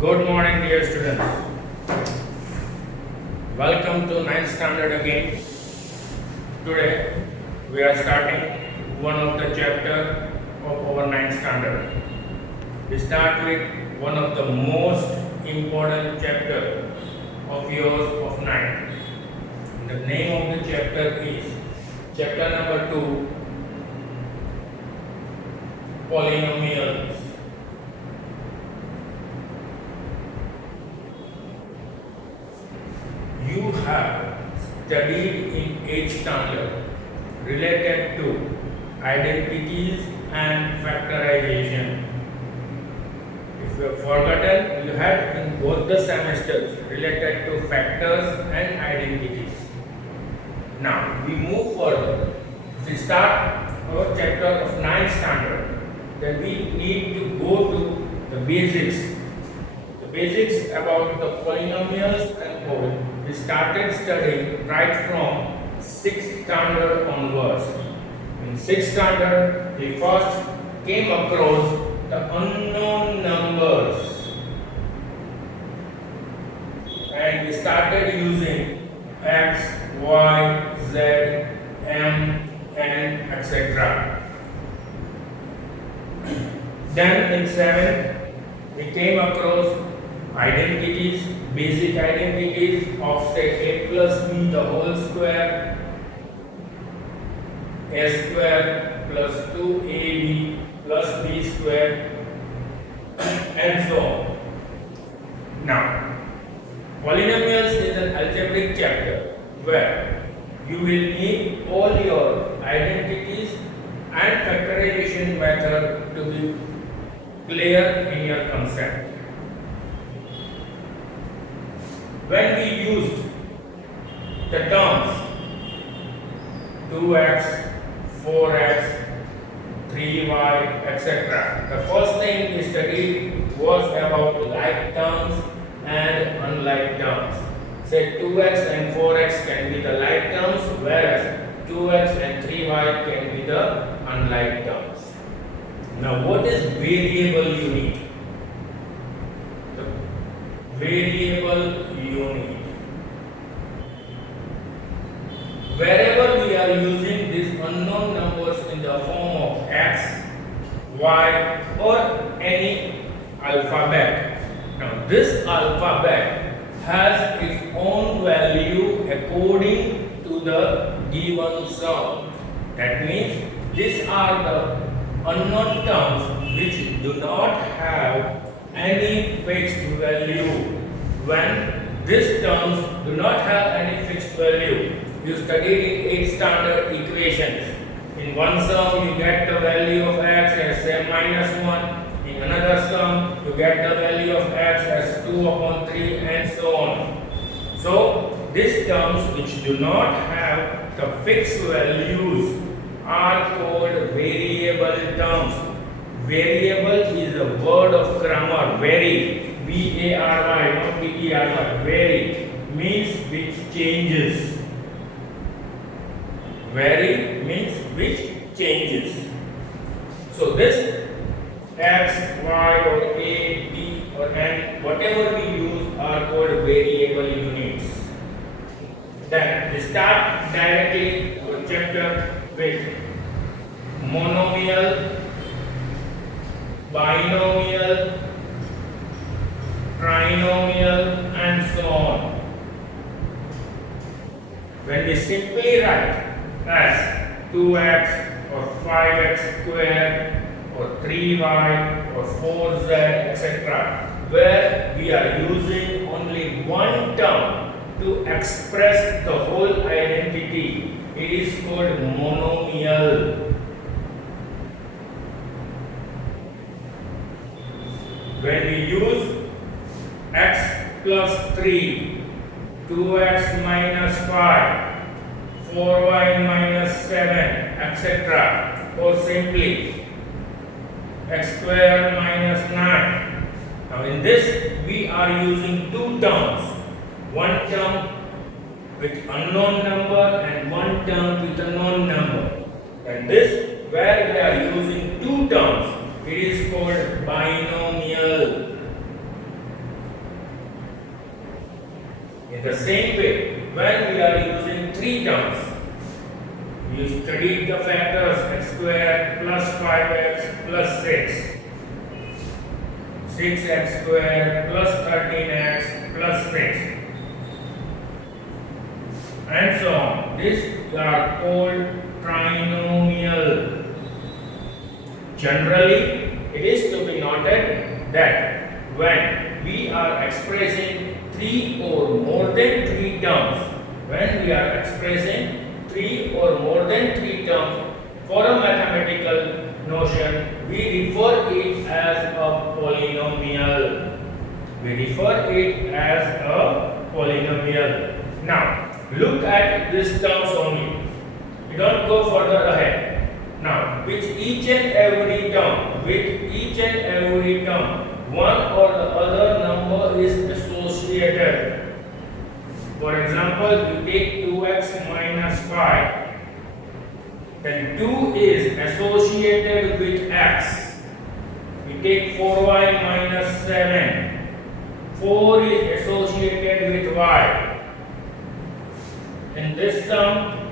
Good morning, dear students. Welcome to ninth standard again. Today we are starting one of the chapter of our ninth standard. We start with one of the most important chapter of yours of ninth. The name of the chapter is chapter number 2, Polynomials. You have studied in 8th standard related to identities and factorization. If you have forgotten, you had in both the semesters related to factors and identities. Now we move further. If we start our chapter of 9th standard, then we need to go to the basics. The basics about the polynomials and whole. We started studying right from 6th standard onwards. In 6th standard, we first came across the unknown numbers and we started using x, y, z, m, n, etc. Then in 7th, we came across identities, basic identities of say a plus b the whole square, a square plus 2ab plus b square, and so on. Now, polynomials is an algebraic chapter where you will need all your identities and factorization method to be clear in your concept. When we used the terms 2x, 4x, 3y, etc., the first thing we studied was about like terms and unlike terms. Say 2x and 4x can be the like terms, whereas 2x and 3y can be the unlike terms. Now, what is variable unit? The variable unit. Wherever we are using these unknown numbers in the form of x, y, or any alphabet. Now, this alphabet has its own value according to the given sum. That means these are the unknown terms which do not have any fixed value. When these terms do not have any fixed value, you studied in 8th standard equations. In one sum you get the value of x as say minus 1. In another sum you get the value of x as 2 upon 3 and so on. So these terms which do not have the fixed values are called variable terms. Variable is a word of grammar. Vary, V-A-R-Y, not V-E-R-Y. Vary means which changes. Vary means which changes. So this x, y, or a, b, or n, whatever we use are called variable units. Then we start directly our chapter with monomial, binomial, trinomial, and so on. When we simply write as 2x or 5x squared or 3y or 4z, etc., where we are using only one term to express the whole identity, it is called monomial. When we use x plus 3, 2x minus 5, 4y minus 7, etc., or simply x square minus 9. Now in this we are using two terms, one term with unknown number and one term with a known number. And this where we are using two terms, it is called binomial. In the same way, when we are using three terms, you studied the factors x squared plus 5x plus 6, 6x squared plus 13x plus 6, and so on. These are called trinomial. Generally, it is to be noted that when we are expressing three or more than three terms, for a mathematical notion, we refer it as a polynomial. Now, look at these terms only. We don't go further ahead. Now, with each and every term, one or the other number is associated. For example, you take 2x minus 5. Then 2 is associated with x. We take 4y minus 7. 4 is associated with y. In this sum,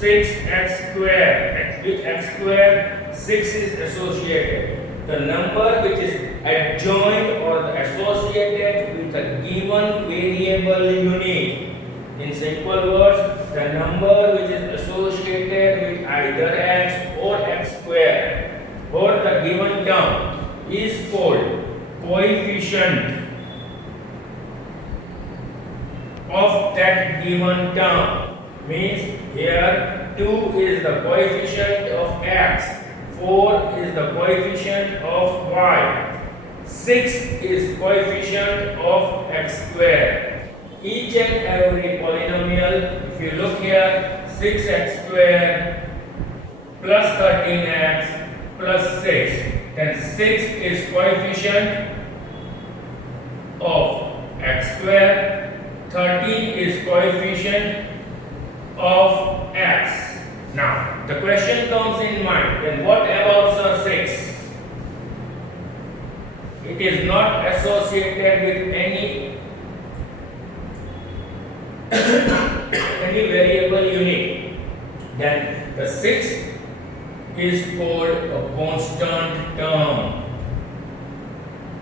6x squared, with x squared, 6 is associated. The number which is adjoined or associated with a given variable unit. In simple words, the number which is associated with either x or x squared or the given term is called coefficient of that given term. Means here 2 is the coefficient of x, 4 is the coefficient of y, 6 is coefficient of x squared. Each and every polynomial, if you look here, 6x squared plus 13x plus 6, then 6 is coefficient of x squared, 13 is coefficient of x. Now, the question comes in mind, then what about 6? It is not associated with any variable unit. Then the 6 is called a constant term.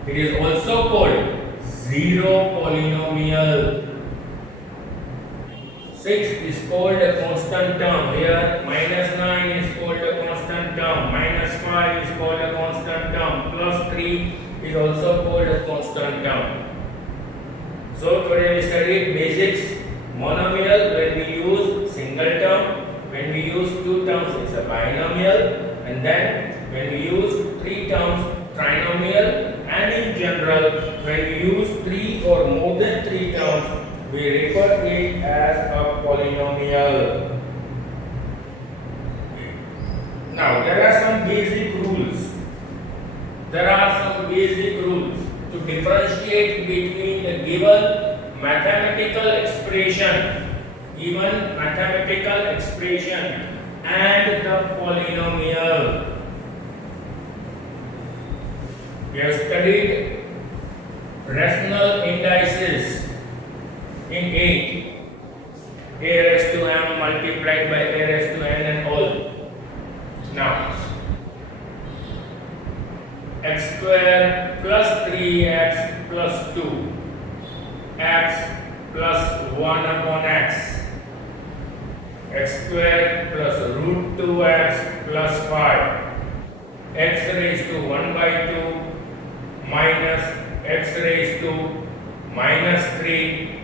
It is also called zero polynomial. 6 is called a constant term. Here minus 9 is called a constant term. Minus 5 is called a constant term. Plus 3 is also called a constant term. So today we studied basics. Monomial, when we use single term. When we use two terms, it's a binomial. And then when we use three terms, trinomial. And in general, when we use three or more than three terms, we refer it as a polynomial. Now, there are some basic rules. To differentiate between the given mathematical expression and the polynomial. We have studied rational indices in 8, a raised to m multiplied by a raised to n and all. Now, x squared plus 3x plus 2, x plus 1 upon x, x squared plus root 2x plus 5, x raised to 1 by 2 minus x raised to minus 3.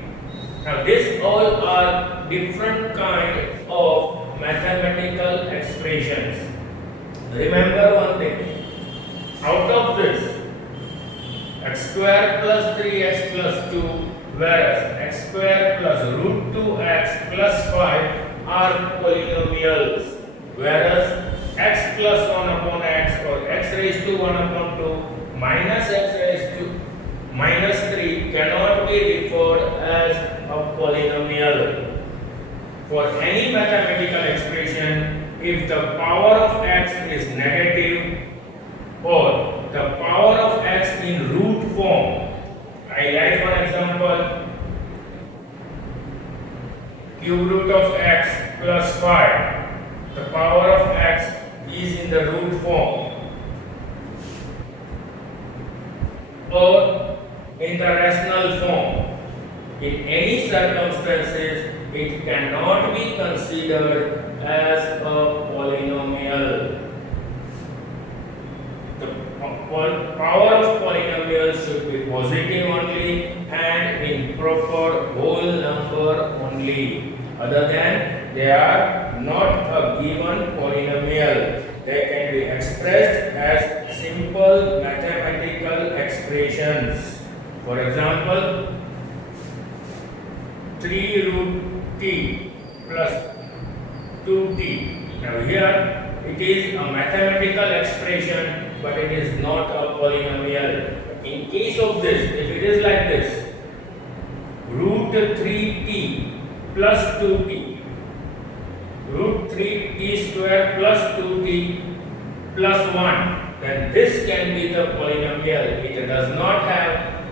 Now these all are different kind of mathematical expressions. Remember one thing. Out of this, x squared plus 3x plus 2, whereas x squared plus root 2x plus 5 are polynomials, whereas x plus 1 upon x or x raised to 1 upon 2 minus x raised to minus 3 cannot be referred as a polynomial. For any mathematical expression, if the power of x is negative or the power of x in root form, I write one example. cube root of x plus 5. The power of x is in the root form or in the rational form. In any circumstances, it cannot be considered as a polynomial. The power of polynomial should be positive only and in proper whole number only. Other than they are not a given polynomial. They can be expressed as simple mathematical expressions. For example, 3 root t plus 2t. Now here it is a mathematical expression, but it is not a polynomial. In case of this, if it is like this, root 3t plus 2t, root 3t square plus 2t plus 1, then this can be the polynomial. It does not have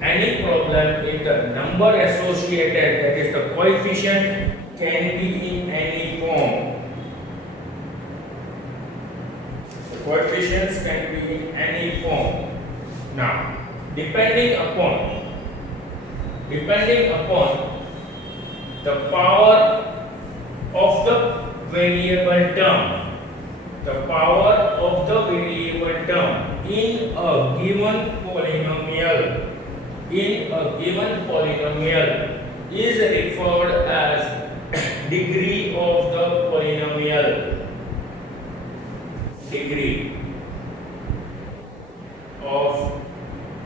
any problem if the number associated, that is the coefficient, can be in any form. The coefficients can be in any form. Now, depending upon the power of the variable term, the power of the variable term in a given polynomial, is referred as degree of the polynomial. Degree of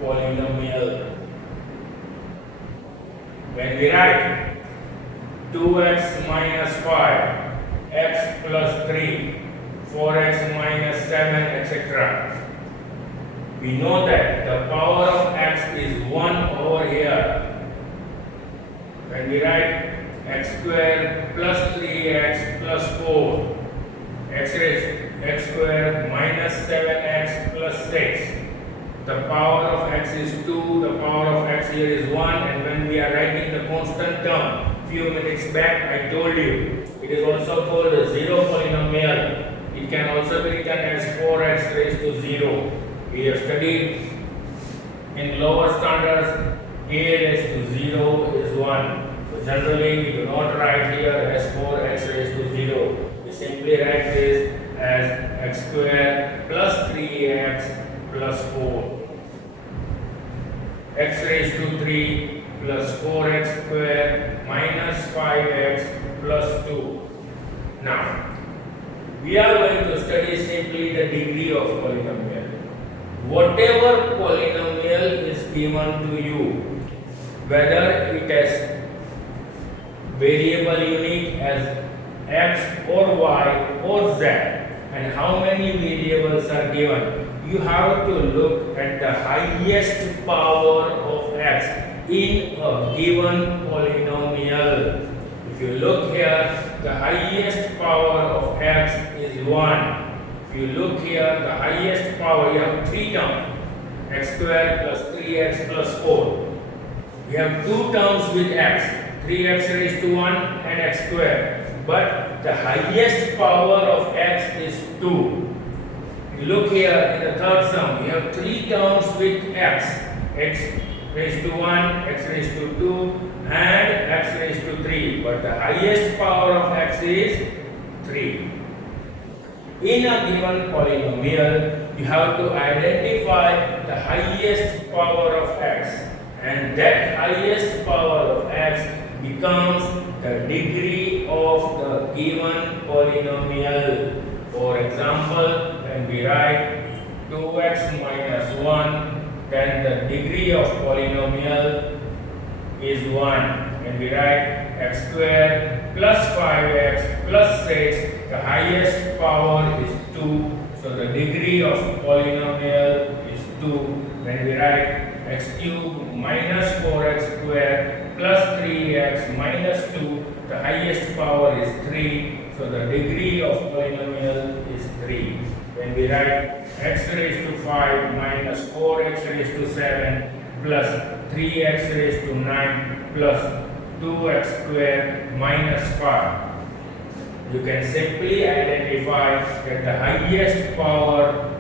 polynomial. When we write 2x minus 5, x plus 3, 4x minus 7, etc., we know that the power of x is 1 over here. When we write x square plus 3x plus 4, x square minus 7x plus 6, the power of x is 2, the power of x here is 1, and when we are writing the constant term, few minutes back I told you, it is also called a zero polynomial. It can also be written as 4x raised to 0. We have studied in lower standards a raised to 0 is 1. So generally we do not write here as 4x raised to 0. We simply write this as x square plus 3x plus 4. X raised to 3 plus 4x square minus 5x plus 2. Now, we are going to study simply the degree of polynomial. Whatever polynomial is given to you, whether it has variable unit as x or y or z, and how many variables are given, you have to look at the highest power of x in a given polynomial. If you look here, the highest power of x is 1. If you look here, the highest power, you have 3 terms, x square plus 3x plus 4. You have 2 terms with x, 3x raised to 1 and x square. But the highest power of x is 2. You look here in the third sum, you have 3 terms with x, x raised to 1, x raised to 2 and x raised to 3. But the highest power of x is 3. In a given polynomial, you have to identify the highest power of x, and that highest power of x becomes the degree of the given polynomial. For example, when we write 2x minus 1, then the degree of polynomial is 1. When we write x square plus 5x plus 6, the highest power is 2. So the degree of polynomial is 2. When we write x cube minus 4x square plus 3x minus 2, the highest power is 3. So the degree of polynomial is 3. When we write x raised to 5 minus 4x raised to 7 plus 3x raised to 9 plus 2x square minus 5. You can simply identify that the highest power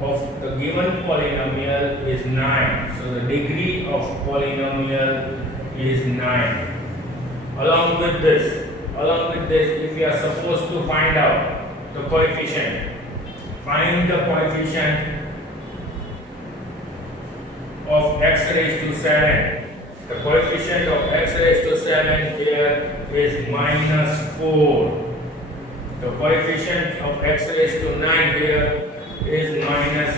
of the given polynomial is 9. So the degree of polynomial is 9. Along with this, if you are supposed to find out the coefficient, find the coefficient of x raised to 7. The coefficient of x raised to 7 here is minus 4. The coefficient of x raised to 9 here is minus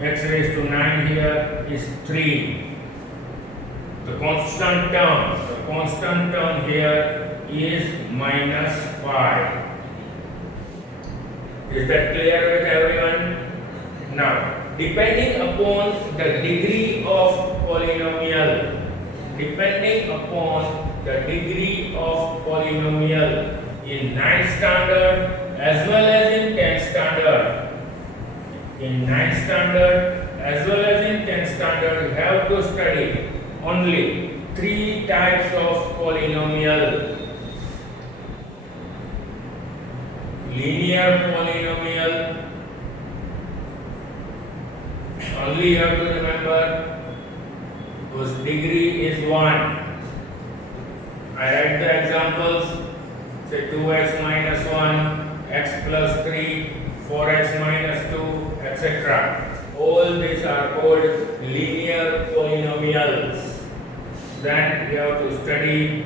x raised to 9 here is 3. The constant term here is minus 5. Is that clear with everyone? Now, depending upon the degree of polynomial, in 9th standard as well as in 10th standard, you have to study only 3 types of polynomial. Linear polynomial, only you have to remember whose degree is 1. I write the examples, say 2x minus 1, x plus 3, 4x minus 2, etc. All these are called linear polynomials. Then we have to study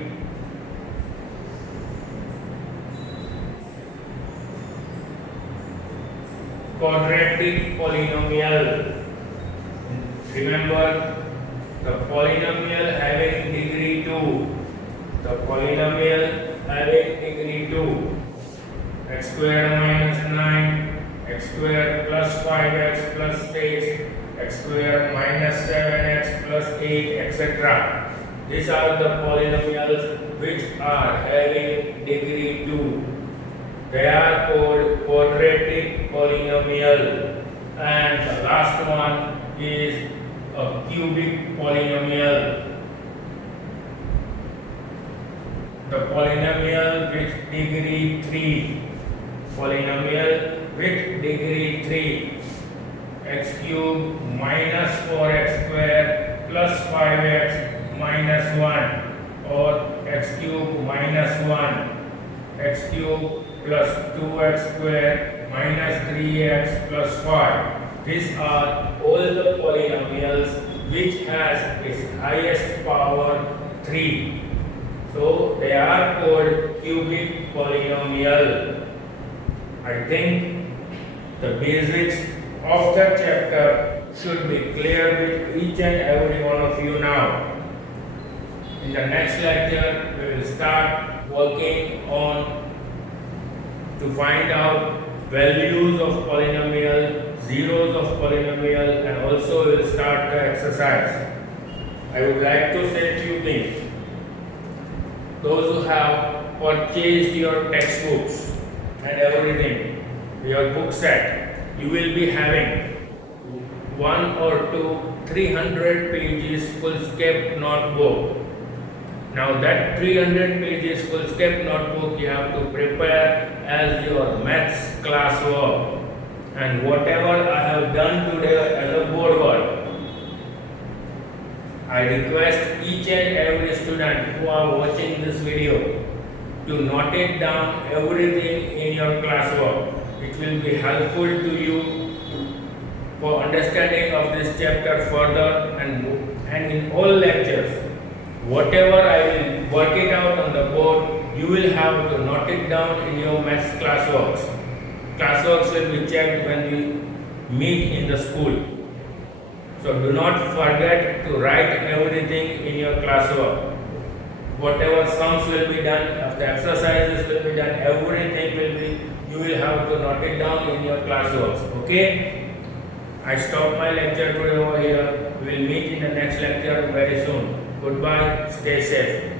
quadratic polynomial. Remember the polynomial having degree 2. X square minus 9, x square plus 5x plus 6, x square minus 7x plus 8, etc. These are the polynomials which are having degree 2. They are called quadratic polynomial. And the last one is a cubic polynomial. The polynomial with degree 3. X cube minus 4x square plus 5x minus 1, or x cube minus 1, x cube plus 2x square minus 3x plus 5. These are all the polynomials which has its highest power 3. So they are called cubic polynomial. I think the basics of the chapter should be clear with each and every one of you now. In the next lecture, we will start working on to find out values of polynomial, zeros of polynomial, and also we will start the exercise. I would like to say few things. Those who have purchased your textbooks and everything, your book set, you will be having 1 or 2 300 pages full-scape notebook. Now that 300 pages full-scape notebook you have to prepare as your maths classwork. And whatever I have done today as a board work, I request each and every student who are watching this video to note it down everything in your classwork. It will be helpful to you for understanding of this chapter further, and in all lectures, whatever I will work it out on the board, you will have to note it down in your maths classworks. Classworks will be checked when we meet in the school. So do not forget to write everything in your classwork. Whatever sums will be done, the exercises will be done, everything will be, you will have to note it down in your classworks. Okay? I stop my lecture today over here. We will meet in the next lecture very soon. Goodbye. Stay safe.